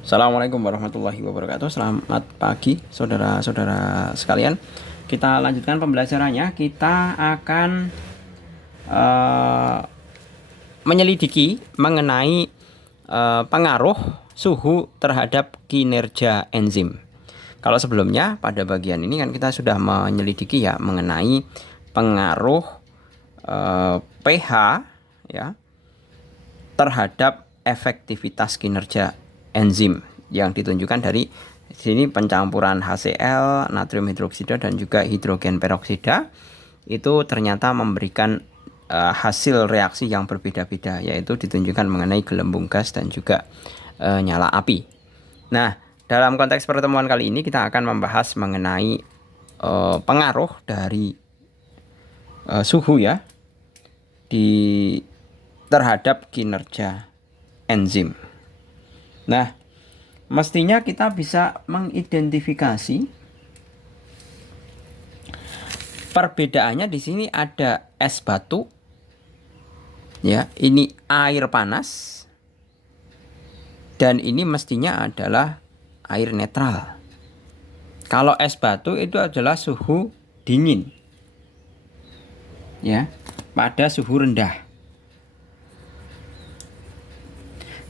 Assalamualaikum warahmatullahi wabarakatuh. Selamat pagi saudara-saudara sekalian. Kita lanjutkan pembelajarannya. Kita akan eh, menyelidiki mengenai pengaruh suhu terhadap kinerja enzim. Kalau sebelumnya pada bagian ini kan kita sudah menyelidiki ya mengenai pengaruh pH ya terhadap efektivitas kinerja enzim yang ditunjukkan dari sini pencampuran HCl, natrium hidroksida dan juga hidrogen peroksida itu ternyata memberikan hasil reaksi yang berbeda-beda, yaitu ditunjukkan mengenai gelembung gas dan juga nyala api. Nah, dalam konteks pertemuan kali ini kita akan membahas mengenai pengaruh dari suhu ya di terhadap kinerja enzim. Nah, mestinya kita bisa mengidentifikasi perbedaannya. Di sini ada es batu, ya, ini air panas, dan ini mestinya adalah air netral. Kalau es batu itu adalah suhu dingin, ya, pada suhu rendah.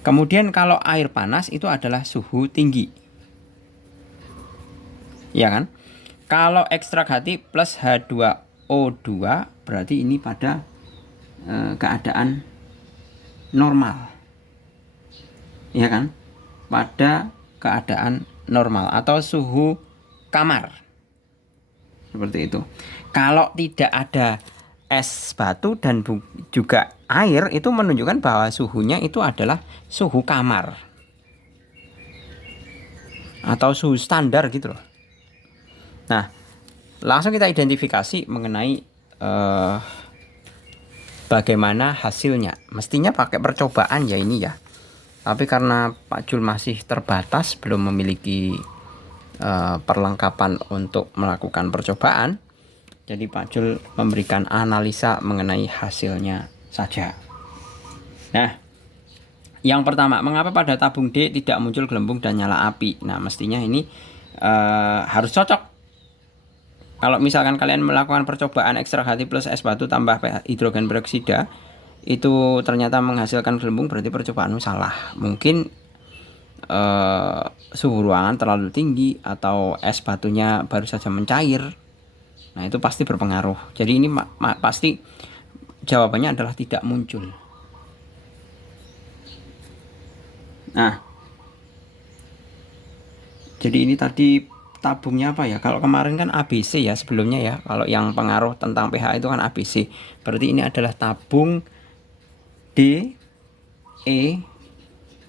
Kemudian kalau air panas itu adalah suhu tinggi. Ya kan? Kalau ekstrak hati plus H2O2 berarti ini pada keadaan normal. Ya kan? Pada keadaan normal atau suhu kamar. Seperti itu. Kalau tidak ada es batu dan juga air, itu menunjukkan bahwa suhunya itu adalah suhu kamar atau suhu standar gitu loh. Nah, langsung kita identifikasi mengenai bagaimana hasilnya. Mestinya pakai percobaan ya ini ya. Tapi karena Pak Jul masih terbatas, belum memiliki perlengkapan untuk melakukan percobaan, jadi Pak Jul memberikan analisa mengenai hasilnya saja. Nah, yang pertama, mengapa pada tabung D tidak muncul gelembung dan nyala api? Nah, mestinya ini harus cocok. Kalau misalkan kalian melakukan percobaan ekstrak hati plus es batu tambah hidrogen peroksida, itu ternyata menghasilkan gelembung, berarti percobaanmu salah. Mungkin suhu ruangan terlalu tinggi atau es batunya baru saja mencair. Nah, itu pasti berpengaruh. Jadi ini pasti jawabannya adalah tidak muncul. Nah, jadi ini tadi tabungnya apa ya? Kalau kemarin kan ABC ya sebelumnya ya. Kalau yang pengaruh tentang pH itu kan ABC. Berarti ini adalah tabung D, E,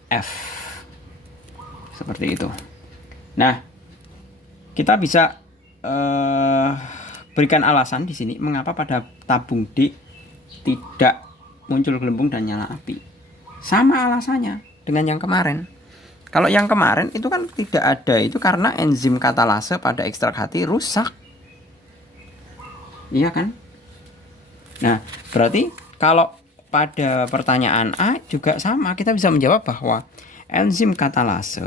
F. Seperti itu. Nah, kita bisa berikan alasan di sini mengapa pada tabung D tidak muncul gelembung dan nyala api. Sama alasannya dengan yang kemarin. Kalau yang kemarin itu kan tidak ada, itu karena enzim katalase pada ekstrak hati rusak. Iya kan? Nah, berarti kalau pada pertanyaan A juga sama, kita bisa menjawab bahwa enzim katalase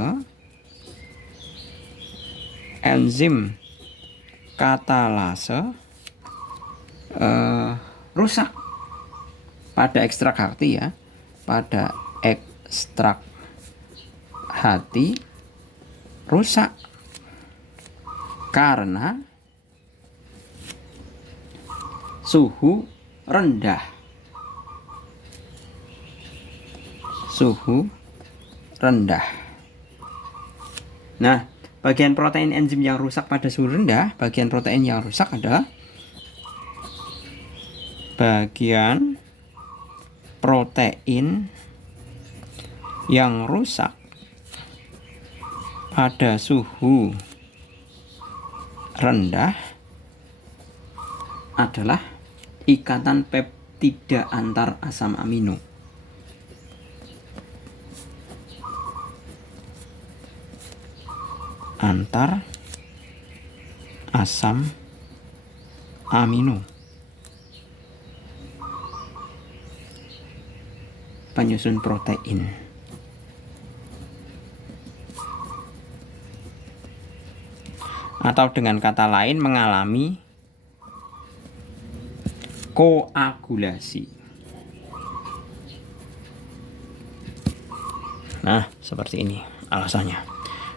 rusak pada ekstrak hati ya, pada ekstrak hati rusak karena suhu rendah. Suhu rendah. Nah, bagian protein enzim yang rusak pada suhu rendah, bagian protein yang rusak adalah bagian protein yang rusak pada suhu rendah adalah ikatan peptida antar asam amino. Antar asam amino. Penyusun protein. atau dengan kata lain mengalami koagulasi. Nah, seperti ini alasannya.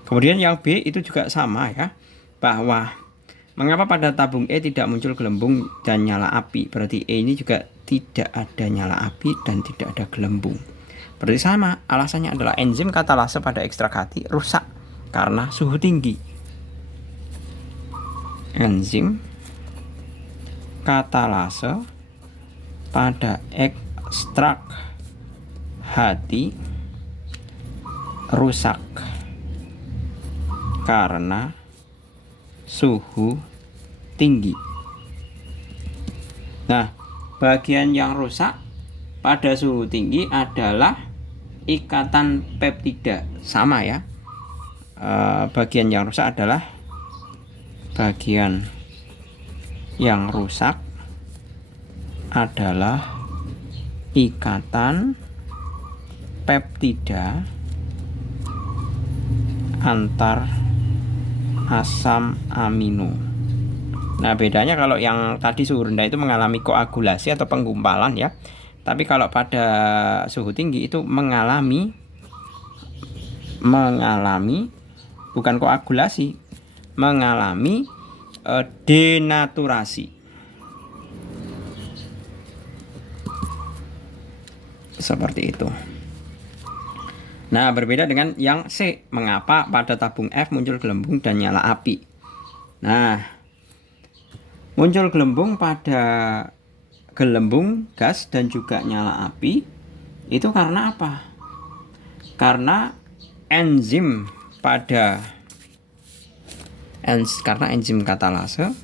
Kemudian yang B itu juga sama ya, bahwa mengapa pada tabung E tidak muncul gelembung dan nyala api? Berarti E ini juga tidak ada nyala api dan tidak ada gelembung. Berarti sama, alasannya adalah enzim katalase pada ekstrak hati rusak karena suhu tinggi. Enzim katalase pada ekstrak hati rusak karena suhu tinggi. Nah, bagian yang rusak pada suhu tinggi adalah ikatan peptida. Sama ya. Bagian yang rusak adalah ikatan peptida antar asam amino. Nah, bedanya kalau yang tadi suhu rendah itu mengalami koagulasi atau penggumpalan ya. Tapi kalau pada suhu tinggi itu mengalami bukan koagulasi, mengalami denaturasi. Seperti itu. Nah, berbeda dengan yang C. Mengapa pada tabung F muncul gelembung dan nyala api? Nah, muncul gelembung pada gelembung gas dan juga nyala api itu karena apa? Karena enzim katalase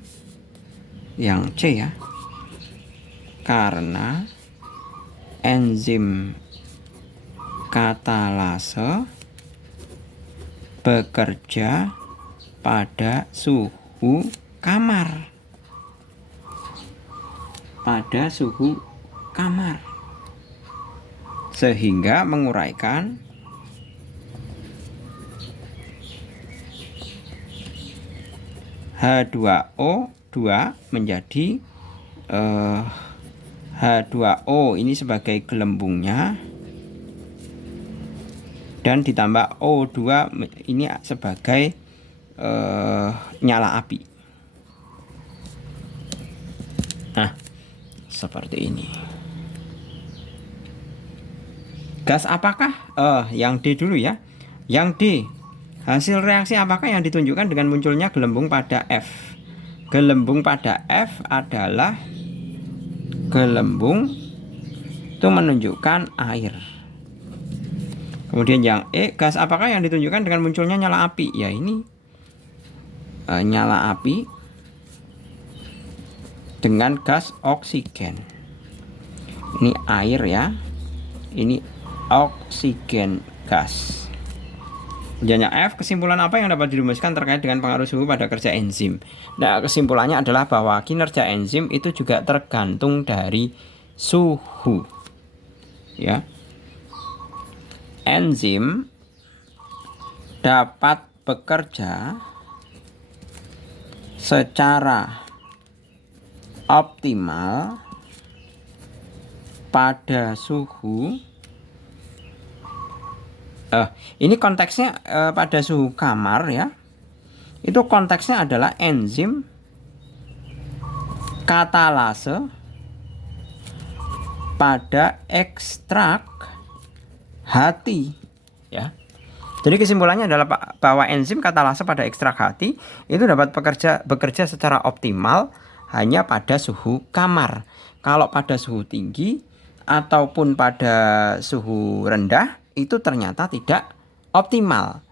yang C ya. Karena enzim katalase bekerja pada suhu kamar. Sehingga menguraikan H2O2 menjadi H2O ini sebagai gelembungnya, dan ditambah O2 ini sebagai nyala api. Nah, seperti ini. Gas apakah? Yang D dulu ya. Yang D, hasil reaksi apakah yang ditunjukkan dengan munculnya gelembung pada F? Gelembung pada F adalah gelembung itu menunjukkan air. Kemudian yang E, gas apakah yang ditunjukkan dengan munculnya nyala api? Ya ini nyala api dengan gas oksigen. Ini air ya. Ini oksigen gas. Kemudian F, kesimpulan apa yang dapat dirumuskan terkait dengan pengaruh suhu pada kerja enzim? Nah, kesimpulannya adalah bahwa kinerja enzim itu juga tergantung dari suhu. Ya. Enzim dapat bekerja secara optimal pada suhu ini konteksnya pada suhu kamar ya. Itu konteksnya adalah enzim katalase pada ekstrak hati ya. Jadi kesimpulannya adalah bahwa enzim katalase pada ekstrak hati itu dapat bekerja secara optimal hanya pada suhu kamar. Kalau pada suhu tinggi ataupun pada suhu rendah itu ternyata tidak optimal.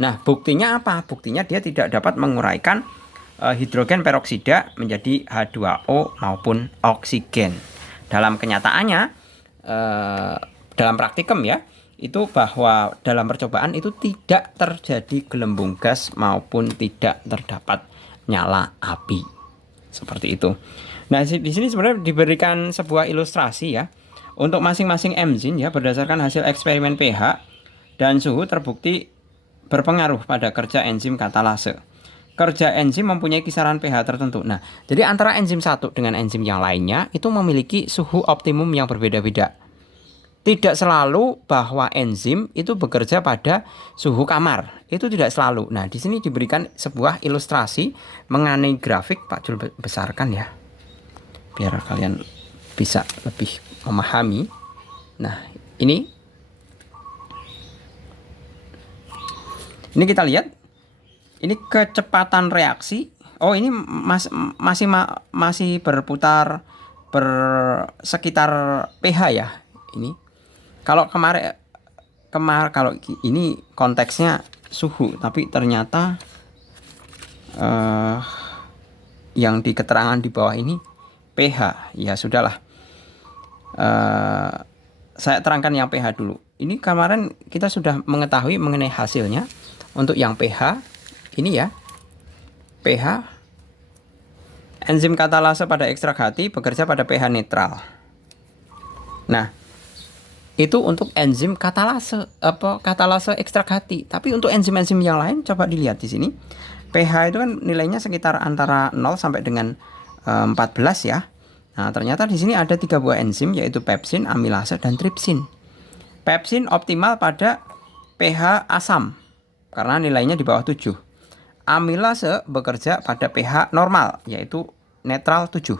Nah, buktinya apa? Buktinya dia tidak dapat menguraikan hidrogen peroksida menjadi H2O maupun oksigen. Dalam kenyataannya dalam praktikum ya, itu bahwa dalam percobaan itu tidak terjadi gelembung gas maupun tidak terdapat nyala api. Seperti itu. Nah, di sini sebenarnya diberikan sebuah ilustrasi ya. Untuk masing-masing enzim ya, berdasarkan hasil eksperimen pH dan suhu terbukti berpengaruh pada kerja enzim katalase. kerja enzim mempunyai kisaran pH tertentu. Nah, jadi antara enzim satu dengan enzim yang lainnya itu memiliki suhu optimum yang berbeda-beda. Tidak selalu bahwa enzim itu bekerja pada suhu kamar. Itu tidak selalu. Nah, di sini diberikan sebuah ilustrasi mengenai grafik. Pak Jul besarkan ya, biar kalian bisa lebih memahami. Nah, ini kita lihat. Ini kecepatan reaksi. Oh, ini masih berputar sekitar pH ya. Ini. Kalau kemarin kalau ini konteksnya suhu, tapi ternyata yang di keterangan di bawah ini pH. Ya sudahlah. Saya terangkan yang pH dulu. Ini kemarin kita sudah mengetahui mengenai hasilnya. Untuk yang pH ini ya. pH enzim katalase pada ekstrak hati bekerja pada pH netral. Nah, itu untuk enzim katalase ekstrak hati. Tapi untuk enzim-enzim yang lain coba dilihat di sini. pH itu kan nilainya sekitar antara 0 sampai dengan 14 ya. Nah, ternyata di sini ada 3 buah enzim yaitu pepsin, amilase dan tripsin. Pepsin optimal pada pH asam karena nilainya di bawah 7. Amilase bekerja pada pH normal yaitu netral 7.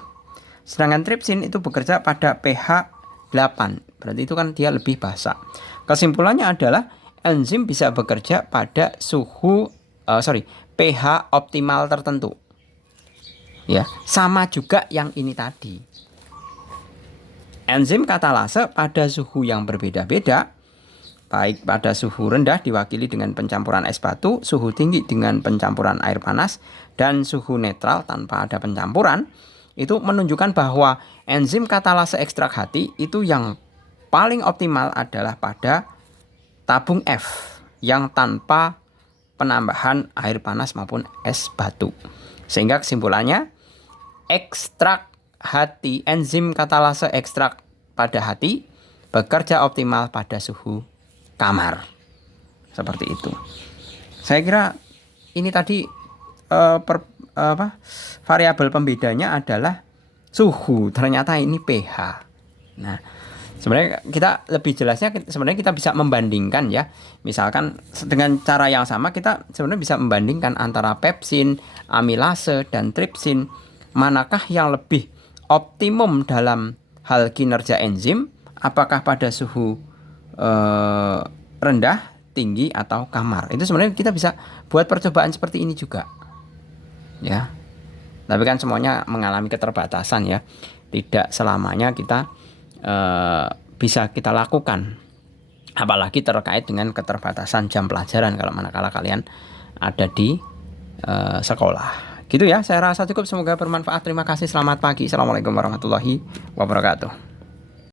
Sedangkan tripsin itu bekerja pada pH 8. Berarti itu kan dia lebih basa. Kesimpulannya adalah enzim bisa bekerja pada pH optimal tertentu. Ya, sama juga yang ini tadi. Enzim katalase pada suhu yang berbeda-beda, baik pada suhu rendah diwakili dengan pencampuran es batu, suhu tinggi dengan pencampuran air panas, dan suhu netral tanpa ada pencampuran, itu menunjukkan bahwa enzim katalase ekstrak hati itu yang paling optimal adalah pada tabung F yang tanpa penambahan air panas maupun es batu. Sehingga kesimpulannya, ekstrak hati, enzim katalase ekstrak pada hati bekerja optimal pada suhu kamar. Seperti itu. Saya kira ini tadi variabel pembedanya adalah suhu. Ternyata ini pH. Nah, sebenarnya kita lebih jelasnya sebenarnya kita bisa membandingkan ya. Misalkan dengan cara yang sama kita sebenarnya bisa membandingkan antara pepsin, amilase dan tripsin. Manakah yang lebih optimum dalam hal kinerja enzim? Apakah pada suhu rendah, tinggi atau kamar? Itu sebenarnya kita bisa buat percobaan seperti ini juga. Ya. Tapi kan semuanya mengalami keterbatasan ya. Tidak selamanya kita bisa kita lakukan, apalagi terkait dengan keterbatasan jam pelajaran kalau manakala kalian ada di sekolah. Gitu ya, saya rasa cukup, semoga bermanfaat. Terima kasih, selamat pagi. Assalamualaikum warahmatullahi wabarakatuh.